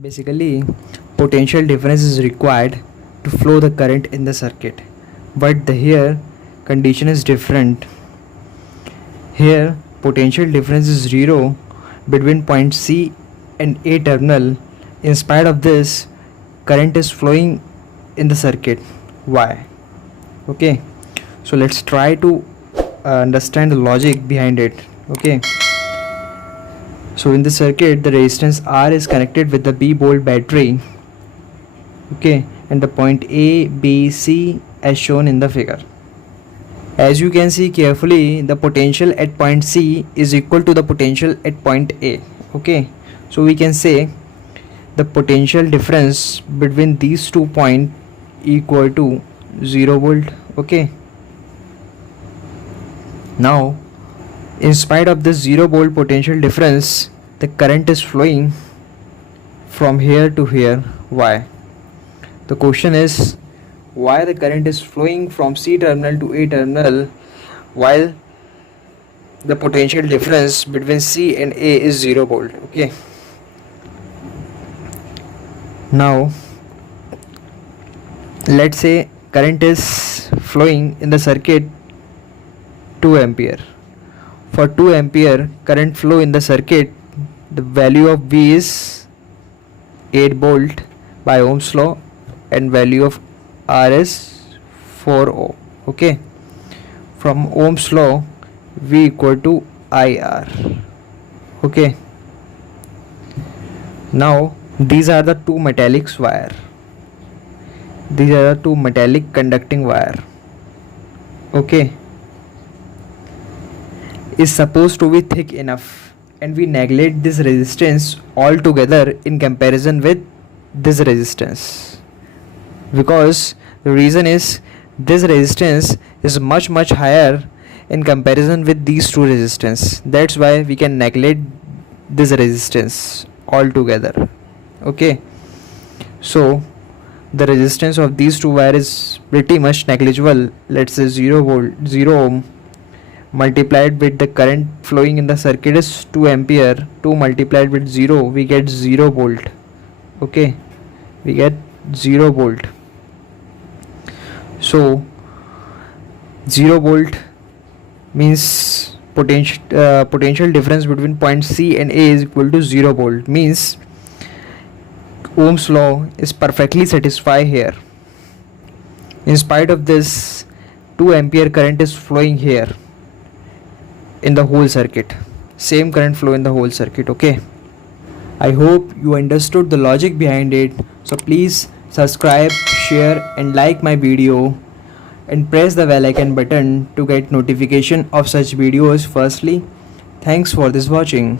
Basically, potential difference is required to flow the current in the circuit, but the here condition is different. Here potential difference is 0 between point C and A terminal. In spite of this, current is flowing in the circuit. Why? Okay, so let's try to understand the logic behind it. Okay, so in the circuit the resistance R is connected with the B volt battery, okay, and the point A, B, C as shown in the figure. As you can see carefully, the potential at point C is equal to the potential at point A. Okay, so we can say the potential difference between these 2 points equal to 0 volt. Okay, now in spite of this 0 volt potential difference, the current is flowing from here to here. Why? The question is, why the current is flowing from C terminal to A terminal while the potential difference between C and A is 0 volt. Okay, now let's say current is flowing in the circuit 2 ampere. For 2 ampere current flow in the circuit, the value of V is 8 volt by Ohm's law and value of R is 4 ohm. Okay, from Ohm's law V equal to IR. Okay, now these are the two metallic wire. These are the two metallic conducting wire. Okay, is supposed to be thick enough, and we neglect this resistance altogether in comparison with this resistance, because the reason is this resistance is much higher in comparison with these two resistance. That's why we can neglect this resistance altogether. Okay, so the resistance of these two wire is pretty much negligible. Let's say 0 volt, 0 ohm multiplied with the current flowing in the circuit is 2 ampere. 2 multiplied with 0, we get 0 volt. Okay, we get 0 volt. So 0 volt means potential difference between point C and A is equal to 0 volt, means Ohm's law is perfectly satisfied here. In spite of this, 2 ampere current is flowing here in the whole circuit. Same current flow in the whole circuit. Okay, I hope you understood the logic behind it. So please subscribe, share and like my video, and press the bell icon button to get notification of such videos firstly. Thanks for this watching.